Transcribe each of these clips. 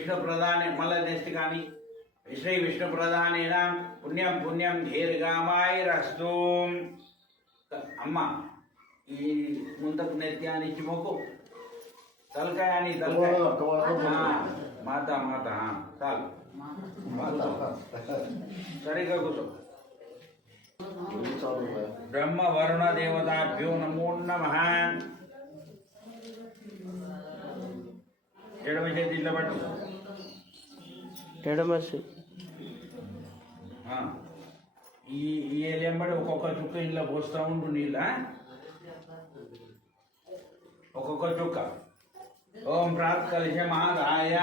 విష్ణు ప్రధాని మళ్ళీ నెక్స్ట్ కానీ శ్రీ విష్ణు ప్రధానేన పుణ్యం పుణ్యం దీర్ఘమాయిరస్తు. అమ్మ ఈ ముంతకు నెత్యాన్ని ఇచ్చి మొక్కు తలకాయ అని తలకాయ మాత మాత చాలు సరిగ్గా కూర్చో. బ్రహ్మ వరుణ దేవతాభ్యో నమో నమః. ఎడమ చేతి ఇట్లా పట్టు. ఈ ఏలియంబడి ఒక్కొక్క చుక్క ఇంట్లో పోస్తూ ఉండు నీళ్ళ ఒక్కొక్క చుక్క. ఓం ప్రాత్ కలిశమాదాయ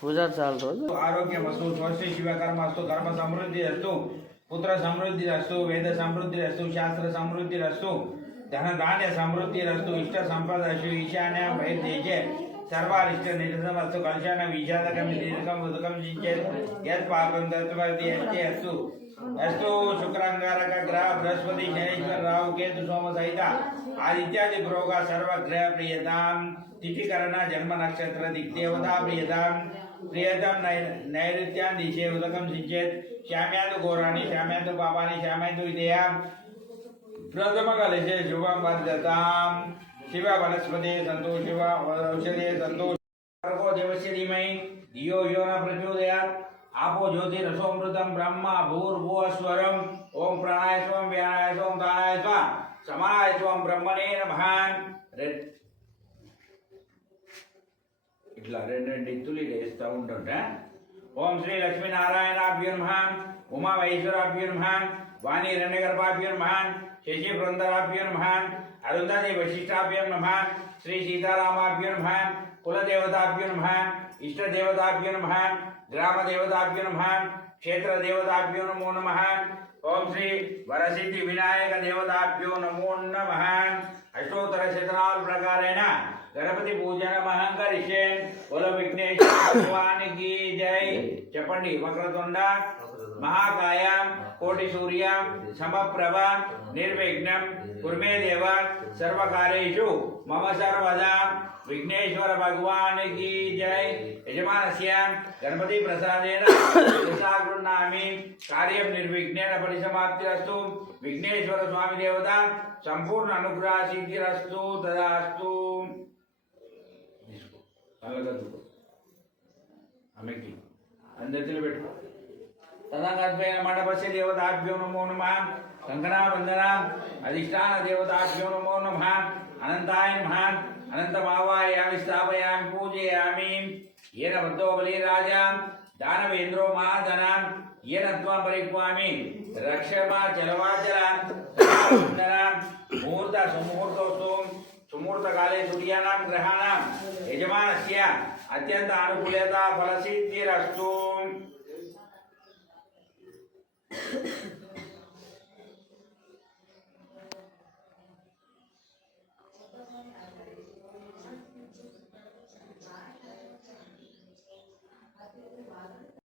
पूजा चाल रोज आरोग्यमस्तु स्वस्थ शिवकर्मस्तु कर्म समृद्धि अस्तु पुत्र समृद्धि अस्तु वेद समृद्धि अस्तु शास्त्र समृद्धि अस्तु धन धान्य समृद्धि अस्तु इष्ट संपद अस्तु ईशान्य बहिर्देशे सर्वारिष्ट निरसमस्तु कलशान विषादकं दीर्घं उदकं सिञ्चेत् यत् पापं तत्वर्ति अस्ति अस्तु अस्तु शुक्रांगारक ग्रह बृहस्पति शनेश्वर राहु केतु सोम सहित आदित्यादि ग्रहों का सर्वग्रह प्रियताम तिथिकरण जन्म नक्षत्र दिग्देवता प्रियताम प्रियतम नैऋत्यां दिशे उदकं सिञ्चेत् श्याम्यादु घोराणि श्याम्यादु पापानि श्याम्यादु विदेया प्रथम कलशे शुभं वर्धताम शिव वनस्पते सन्तु शिव औषधे सन्तु कर्को देवस्य धीमहि धियो यो न प्रचोदयात् आपो ज्योतिरसोमृतं ब्रह्म भूर्भुवस्वरम् ओम प्राणाय स्वं व्यानाय स्वं दानाय स्वं समानाय स्वं ब्रह्मणे नमः. ఇట్లా రెండు రెండు ఇత్తులు వేస్తూ ఉంటుంటా. ఓం శ్రీ లక్ష్మీనారాయణాభ్యో నమః. ఉమా మహేశ్వరాభ్యో నమః. వాణి హిరణ్యగర్భాభ్యో నమః. శశి బృందరాభ్యో నమః. అరుంధతి వశిష్టాభ్యో నమః. శ్రీ సీతారామాభ్యో నమః. కులదేవతాభ్యో నమః. ఇష్టదేవతాభ్యో నమః. ग्रामदेवताभ्यो नमः. क्षेत्रदेवताभ्यो नमो नमः. ओम श्री वरसिद्धि विनायक देवताभ्यो नमो नमः. अष्टोत्तर शतनाल प्रकारेण गणपति पूजन महंकरिष्ये. बोलो विघ्नेश्वर भगवान की जय. చెప్పండి. వక్రతుండ महाकाय कोटि सूर्य समप्रभ निर्विघ्नं कुर्मे देव सर्वकार्येषु मम सर्वदा. विघ्नेश्वर भगवान की जय. यजमानस्य गणपति प्रसादेन गृह्णामि कार्यं निर्विघ्नेन परिसमाप्तिरस्तु. विघ्नेश्वर स्वामी देवता संपूर्ण अनुग्रह सिद्धिरस्तु तदास्तु. आमेकी अंदर बैठो. तदंगत्वेन मंडपस्य देवताभ्यो नमो नमः. कंकणा वंदना अधिष्ठान देवताभ्यो नमो नमः. अनंताय नमः. अनंतमावायामि स्थापयामि पूजयामि. येन भक्तो बलिराजा दानवेन्द्रो महाधना येन त्वं परिक्वामि रक्षमा चलवाचल मुहूर्त सुमुहूर्तोस्तु. सुमुहूर्त काले सूर्याणां ग्रहाणां यजमानस्य अत्यंत अनुकूलता फलसिद्धिरस्तु.